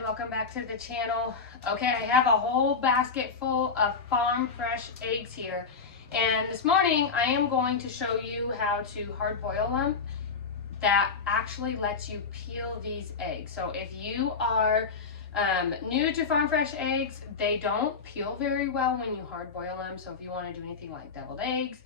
welcome back to the channel. Okay, I have a whole basket full of farm fresh eggs here, and this morning I am going to show you how to hard boil them. That actually lets you peel these eggs. So if you are new to farm fresh eggs, they don't peel very well when you hard boil them. So if you want to do anything like deviled eggs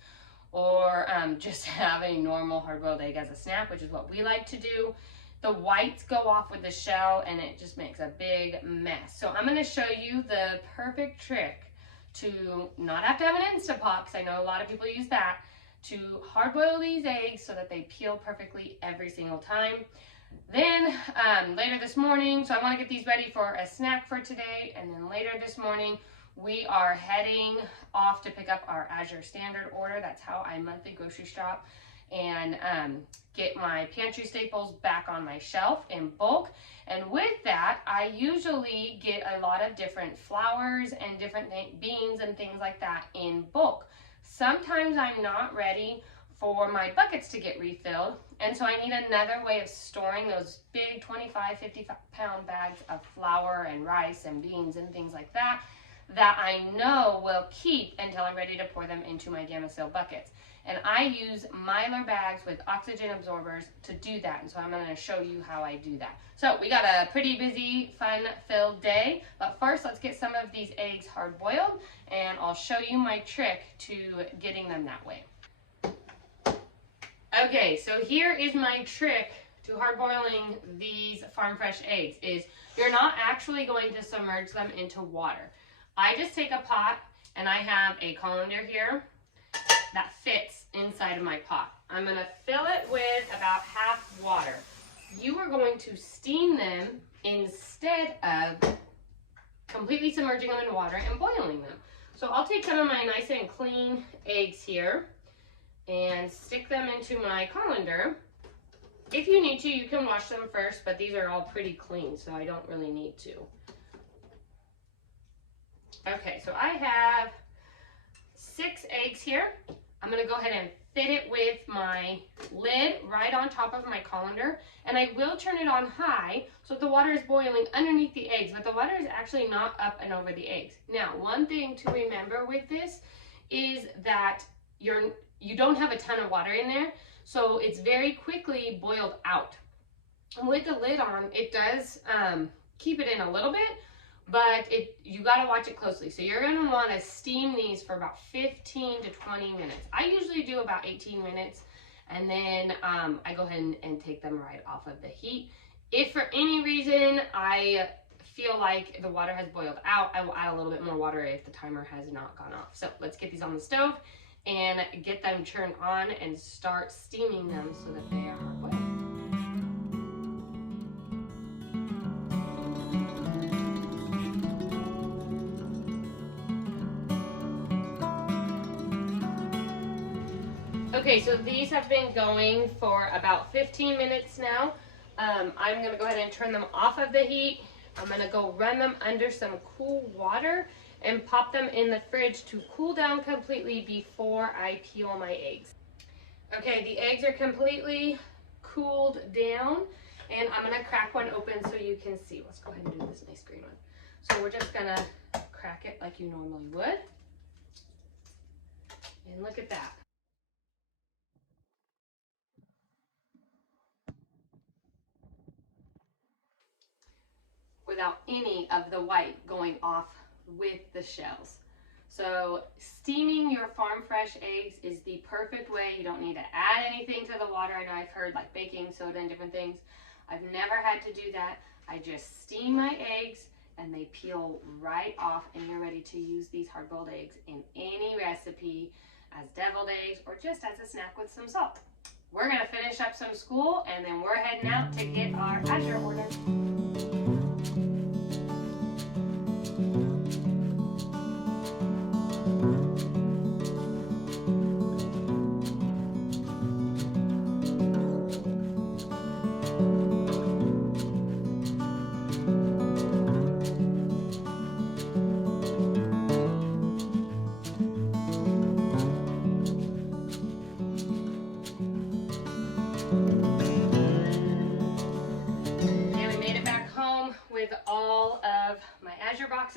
or just have a normal hard boiled egg as a snack, which is what we like to do, the whites go off with the shell and it just makes a big mess. So I'm going to show you the perfect trick to not have to have an Instapot, because I know a lot of people use that, to hard boil these eggs so that they peel perfectly every single time. Then later this morning, so I want to get these ready for a snack for today, and then later this morning we are heading off to pick up our Azure Standard order. That's how I monthly grocery shop and get my pantry staples back on my shelf in bulk. And with that, I usually get a lot of different flours and different beans and things like that in bulk. Sometimes I'm not ready for my buckets to get refilled, and so I need another way of storing those big 25, 50-pound bags of flour and rice and beans and things like that that I know will keep until I'm ready to pour them into my Gamma Seal buckets. And I use Mylar bags with oxygen absorbers to do that, and so I'm going to show you how I do that. So we got a pretty busy, fun-filled day, but first let's get some of these eggs hard boiled, and I'll show you my trick to getting them that way. Okay, so here is my trick to hard boiling these farm fresh eggs. Is you're not actually going to submerge them into water. I just take a pot and I have a colander here that fits inside of my pot. I'm going to fill it with about half water. You are going to steam them instead of completely submerging them in water and boiling them. So I'll take some of my nice and clean eggs here and stick them into my colander. If you need to, you can wash them first, but these are all pretty clean, so I don't really need to. Okay, so I have 6 eggs here. I'm going to go ahead and fit it with my lid right on top of my colander, and I will turn it on high so the water is boiling underneath the eggs, but the water is actually not up and over the eggs. Now, one thing to remember with this is that you don't have a ton of water in there, so it's very quickly boiled out. And with the lid on, it does keep it in a little bit, but you got to watch it closely. So you're going to want to steam these for about 15 to 20 minutes. I usually do about 18 minutes, and then I go ahead and take them right off of the heat. If for any reason I feel like the water has boiled out, I will add a little bit more water if the timer has not gone off. So let's get these on the stove and get them turned on and start steaming them so that they are hard boiled. Okay, so these have been going for about 15 minutes now. I'm going to go ahead and turn them off of the heat. I'm going to go run them under some cool water and pop them in the fridge to cool down completely before I peel my eggs. Okay, the eggs are completely cooled down, and I'm going to crack one open so you can see. Let's go ahead and do this nice green one. So we're just going to crack it like you normally would. And look at that. Without any of the white going off with the shells. So steaming your farm fresh eggs is the perfect way. You don't need to add anything to the water. I know I've heard like baking soda and different things. I've never had to do that. I just steam my eggs and they peel right off, and you're ready to use these hard-boiled eggs in any recipe as deviled eggs or just as a snack with some salt. We're going to finish up some school, and then we're heading out to get our Azure order.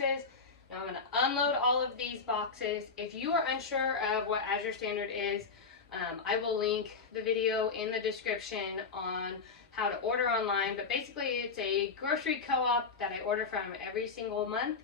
boxes. Now I'm going to unload all of these boxes. If you are unsure of what Azure Standard is, I will link the video in the description on how to order online, but basically it's a grocery co-op that I order from every single month,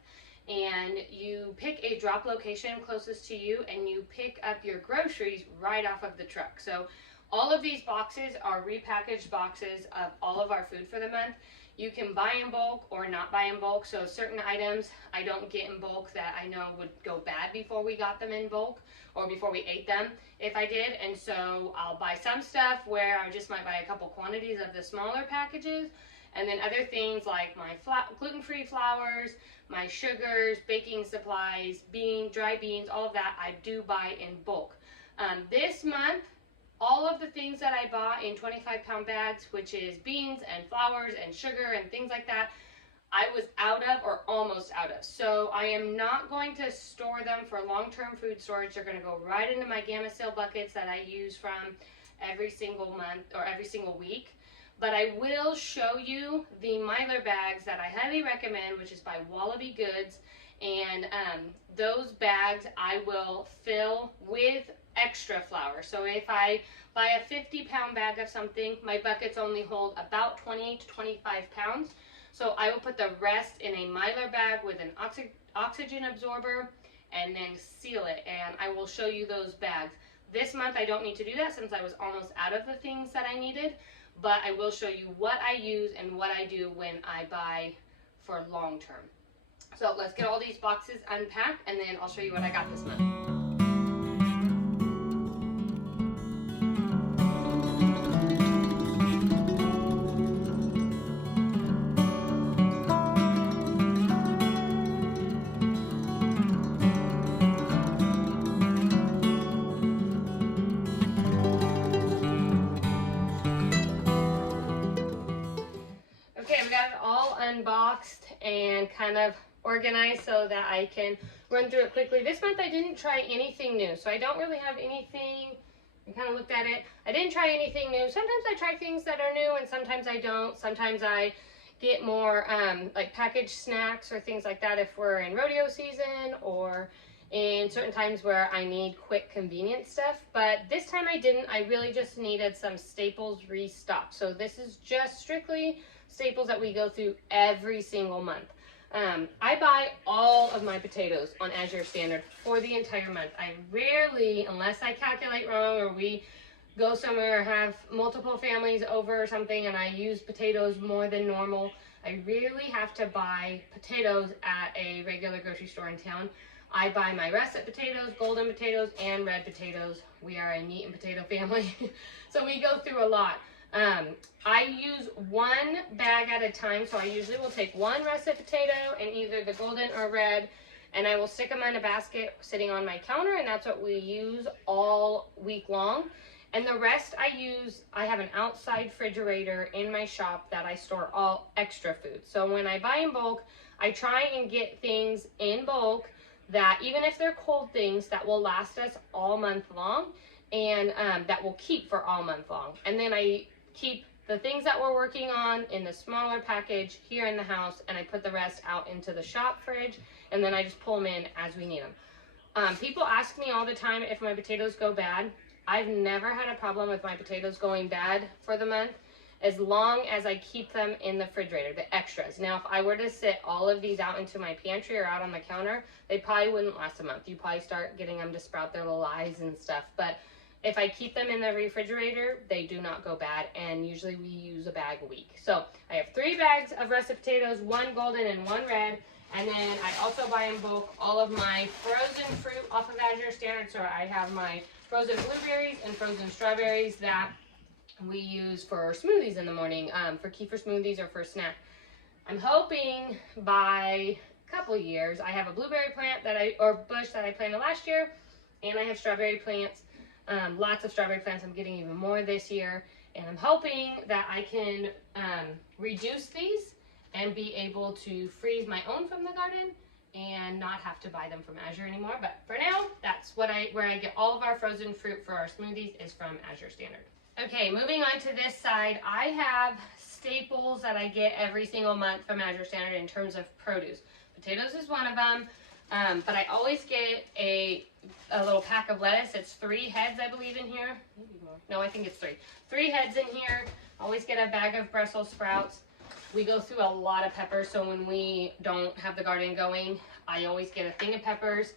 and you pick a drop location closest to you and you pick up your groceries right off of the truck. So all of these boxes are repackaged boxes of all of our food for the month. You can buy in bulk or not buy in bulk. So certain items I don't get in bulk that I know would go bad before we got them in bulk or before we ate them if I did. And so I'll buy some stuff where I just might buy a couple quantities of the smaller packages. And then other things like my gluten-free flours, my sugars, baking supplies, dry beans, all of that I do buy in bulk. This month, all of the things that I bought in 25-pound bags, which is beans and flours and sugar and things like that, I was out of or almost out of. So I am not going to store them for long-term food storage. They're going to go right into my Gamma Sale buckets that I use from every single month or every single week. But I will show you the Mylar bags that I highly recommend, which is by Wallaby Goods. And those bags I will fill with extra flour. So if I buy a 50-pound bag of something, my buckets only hold about 20 to 25 pounds. So I will put the rest in a Mylar bag with an oxygen absorber and then seal it. And I will show you those bags. This month I don't need to do that since I was almost out of the things that I needed. But I will show you what I use and what I do when I buy for long term. So let's get all these boxes unpacked and then I'll show you what I got this month. Unboxed and kind of organized so that I can run through it quickly. This month I didn't try anything new, so I don't really have anything. I kind of looked at it. I didn't try anything new. Sometimes I try things that are new and sometimes I don't. Sometimes I get more like packaged snacks or things like that if we're in rodeo season or in certain times where I need quick convenient stuff. But this time I didn't. I really just needed some staples restocked. So this is just strictly staples that we go through every single month. I buy all of my potatoes on Azure Standard for the entire month. I rarely, unless I calculate wrong or we go somewhere or have multiple families over or something and I use potatoes more than normal, I rarely have to buy potatoes at a regular grocery store in town. I buy my russet potatoes, golden potatoes, and red potatoes. We are a meat and potato family, so we go through a lot. I use one bag at a time, so I usually will take one russet potato and either the golden or red, and I will stick them in a basket sitting on my counter, and that's what we use all week long. And the rest I have an outside refrigerator in my shop that I store all extra food. So when I buy in bulk, I try and get things in bulk that even if they're cold things that will last us all month long and that will keep for all month long. And then I keep the things that we're working on in the smaller package here in the house, and I put the rest out into the shop fridge, and then I just pull them in as we need them. People ask me all the time if my potatoes go bad. I've never had a problem with my potatoes going bad for the month as long as I keep them in the refrigerator, the extras. Now, if I were to sit all of these out into my pantry or out on the counter, they probably wouldn't last a month. You probably start getting them to sprout their little eyes and stuff, but if I keep them in the refrigerator, they do not go bad, and usually we use a bag a week. So I have 3 bags of russet potatoes, 1 golden and 1 red, and then I also buy in bulk all of my frozen fruit off of Azure Standard. So I have my frozen blueberries and frozen strawberries that we use for smoothies in the morning, for kefir smoothies or for a snack. I'm hoping by a couple years, I have a blueberry plant bush that I planted last year, and I have strawberry plants. Lots of strawberry plants. I'm getting even more this year, and I'm hoping that I can reduce these and be able to freeze my own from the garden and not have to buy them from Azure anymore. But for now, that's where I get all of our frozen fruit for our smoothies is from Azure Standard. Okay, moving on to this side, I have staples that I get every single month from Azure Standard in terms of produce. Potatoes is one of them. But I always get a little pack of lettuce. It's 3 heads, I believe, in here. Maybe more. No, I think it's 3. 3 heads in here. Always get a bag of Brussels sprouts. We go through a lot of peppers, so when we don't have the garden going, I always get a thing of peppers.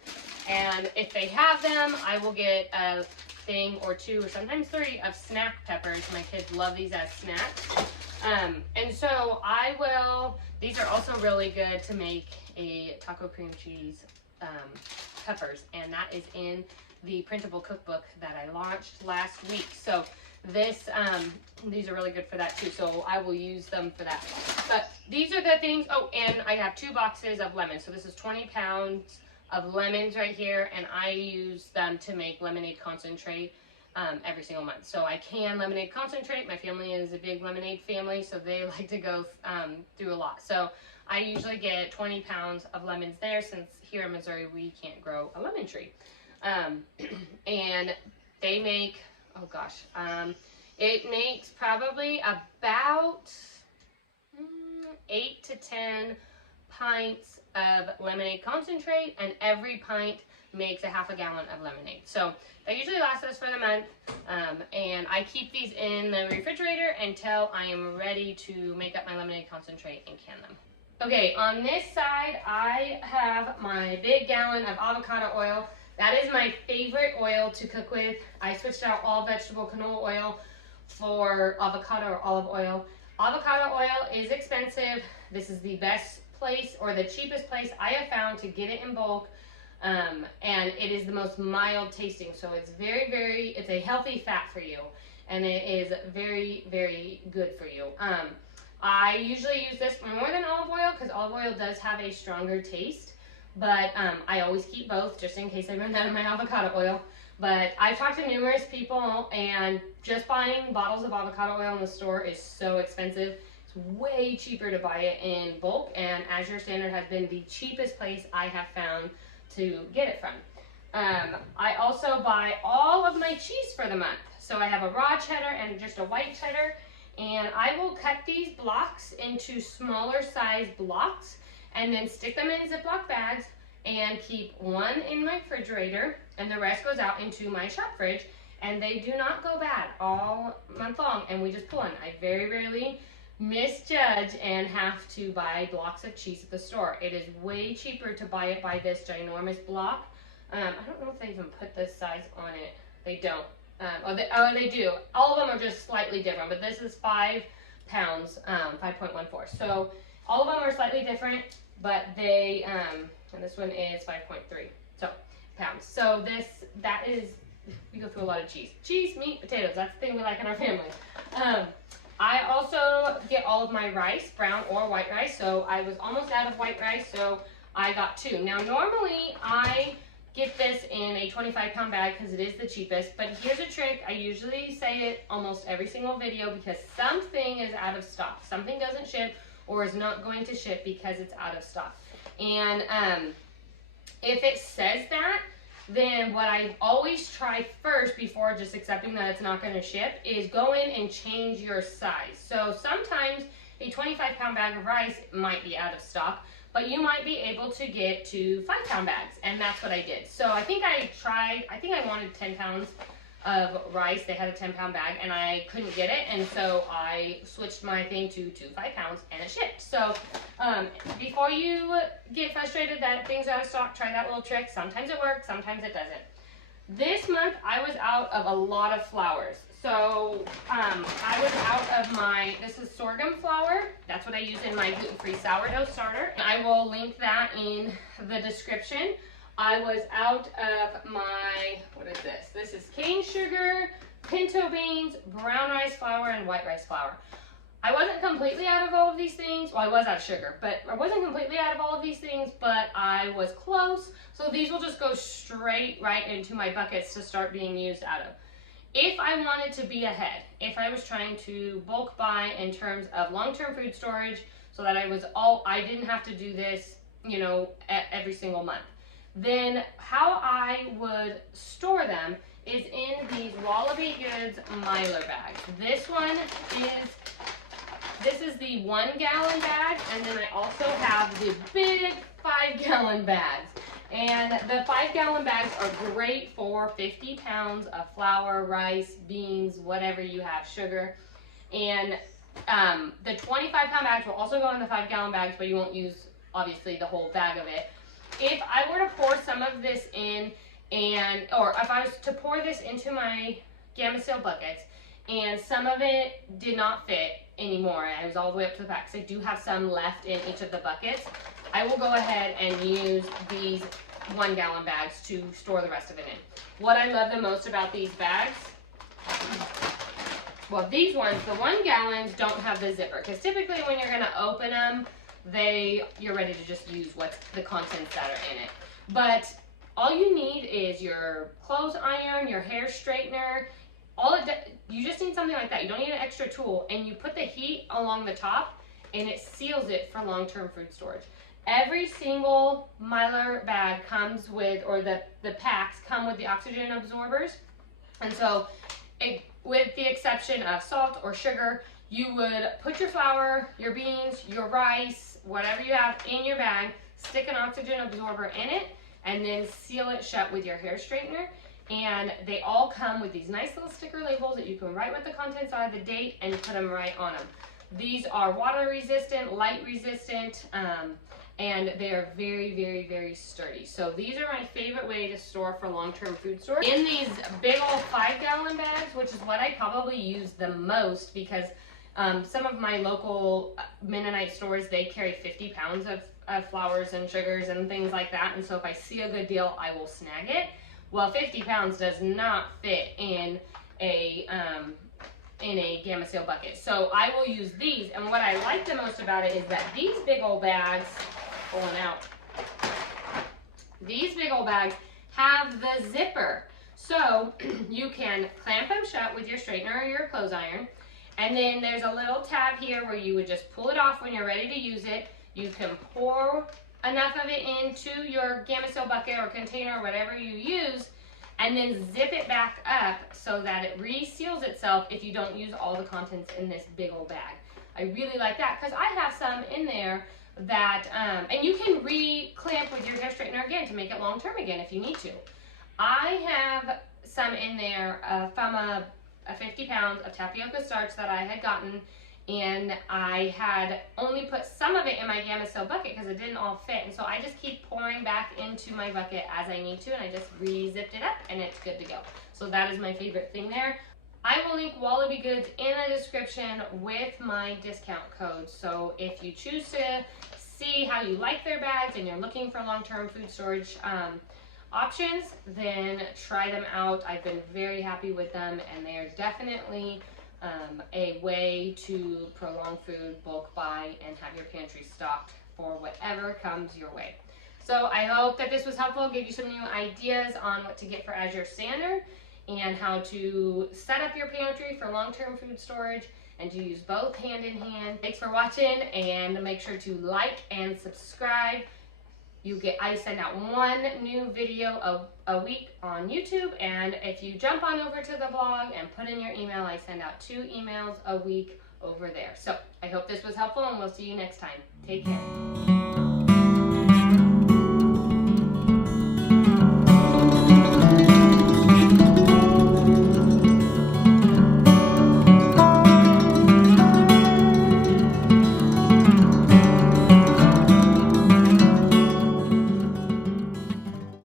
And if they have them, I will get a thing or 2 or sometimes 3 of snack peppers. My kids love these as snacks. And so I will, these are also really good to make a taco cream cheese peppers, and that is in the printable cookbook that I launched last week. So this these are really good for that too, so I will use them for that. But these are the things. Oh, and I have 2 boxes of lemons, so this is 20 pounds of lemons right here, and I use them to make lemonade concentrate every single month. So I can lemonade concentrate. My family is a big lemonade family, so they like to go through a lot. So I usually get 20 pounds of lemons there, since here in Missouri we can't grow a lemon tree. And they make, oh gosh, it makes probably about 8 to 10 pints of lemonade concentrate, and every pint makes a half a gallon of lemonade. So that usually lasts us for the month, and I keep these in the refrigerator until I am ready to make up my lemonade concentrate and can them. Okay, on this side I have my big gallon of avocado oil. That is my favorite oil to cook with. I switched out all vegetable canola oil for avocado or olive oil. Avocado oil is expensive. This is the best place, or the cheapest place I have found to get it in bulk, and it is the most mild tasting, so it's it's a healthy fat for you, and it is very, very good for you. I usually use this more than olive oil because olive oil does have a stronger taste, but I always keep both just in case I run out of my avocado oil. But I've talked to numerous people, and just buying bottles of avocado oil in the store is so expensive. It's way cheaper to buy it in bulk, and Azure Standard has been the cheapest place I have found to get it from. I also buy all of my cheese for the month. So I have a raw cheddar and just a white cheddar, and I will cut these blocks into smaller size blocks and then stick them in Ziploc bags and keep one in my refrigerator, and the rest goes out into my shop fridge, and they do not go bad all month long, and we just pull in. I very rarely misjudge and have to buy blocks of cheese at the store. It is way cheaper to buy it by this ginormous block. I don't know if they even put this size on it. They don't. They do. All of them are just slightly different, but this is 5 pounds, 5.14. So all of them are slightly different, but they, and this one is 5.3 pounds. So that is, we go through a lot of cheese. Cheese, meat, potatoes, that's the thing we like in our family. I also get all of my rice, brown or white rice. So I was almost out of white rice, so I got 2. Now normally I get this in a 25-pound bag because it is the cheapest, but here's a trick. I usually say it almost every single video because something is out of stock. Something doesn't ship or is not going to ship because it's out of stock. And if it says that, then what I always try first before just accepting that it's not going to ship is go in and change your size. So sometimes a 25-pound bag of rice might be out of stock, but you might be able to get to 5-pound bags, and that's what I did. So I think I wanted 10 pounds of rice. They had a 10-pound bag, and I couldn't get it, and so I switched my thing to 5 pounds, and it shipped. So before you get frustrated that things are out of stock, try that little trick. Sometimes it works, sometimes it doesn't. This month, I was out of a lot of flours. So I was out of this is sorghum flour. That's what I use in my gluten-free sourdough starter. I will link that in the description. I was out of my, what is this? This is cane sugar, pinto beans, brown rice flour, and white rice flour. I wasn't completely out of all of these things. Well, I was out of sugar, but I wasn't completely out of all of these things, but I was close. So these will just go straight right into my buckets to start being used out of. If I wanted to be ahead, if I was trying to bulk buy in terms of long-term food storage so that I didn't have to do this, every single month, then how I would store them is in these Wallaby Goods Myler bags. This is the 1 gallon bag, and then I also have the big 5-gallon bags. And the 5-gallon bags are great for 50 pounds of flour, rice, beans, whatever you have, sugar. And the 25-pound bags will also go in the 5-gallon bags, but you won't use, obviously, the whole bag of it. If I were to pour some of this in, or if I was to pour this into my Gamma-Seal buckets, and some of it did not fit anymore, I was all the way up to the back, because I do have some left in each of the buckets, I will go ahead and use these 1-gallon bags to store the rest of it in. What I love the most about these bags, well, these ones, the 1 gallons don't have the zipper, because typically when you're going to open them, you're ready to just use what's the contents that are in it. But all you need is your clothes iron, your hair straightener, you just need something like that. You don't need an extra tool, and you put the heat along the top, and it seals it for long-term food storage. Every single Mylar bag comes with, or the packs come with the oxygen absorbers, and so with the exception of salt or sugar, you would put your flour, your beans, your rice, whatever you have in your bag, stick an oxygen absorber in it, and then seal it shut with your hair straightener. And they all come with these nice little sticker labels that you can write what the contents are, the date, and put them right on them. These are water resistant, light resistant, and they are very, very, very sturdy. So these are my favorite way to store for long-term food storage. In these big old 5-gallon bags, which is what I probably use the most, because some of my local Mennonite stores, they carry 50 pounds of flours and sugars and things like that. And so if I see a good deal, I will snag it. Well, 50 pounds does not fit in a Gamma-Seal bucket. So I will use these. And what I like the most about it is that these big old bags, pulling out, these big old bags have the zipper. So you can clamp them shut with your straightener or your clothes iron. And then there's a little tab here where you would just pull it off when you're ready to use it. You can pour enough of it into your Gamma-Seal bucket or container or whatever you use, and then zip it back up so that it reseals itself if you don't use all the contents in this big old bag. I really like that because I have some in there that, and you can re-clamp with your hair straightener again to make it long term again if you need to. I have some in there from a 50 pounds of tapioca starch that I had gotten, and I had only put some of it in my Gamma-Seal bucket because it didn't all fit, and so I just keep pouring back into my bucket as I need to, and I just re-zipped it up and it's good to go. So that is my favorite thing there. I will link Wallaby Goods in the description with my discount code, so if you choose to see how you like their bags and you're looking for long-term food storage options, then try them out. I've been very happy with them, and they are definitely a way to prolong food, bulk buy, and have your pantry stocked for whatever comes your way. So I hope that this was helpful, gave you some new ideas on what to get for Azure Standard and how to set up your pantry for long-term food storage and to use both hand in hand. Thanks for watching, and make sure to like and subscribe. I send out one new video a week on YouTube, and if you jump on over to the blog and put in your email, I send out 2 emails a week over there. So I hope this was helpful, and we'll see you next time. Take care.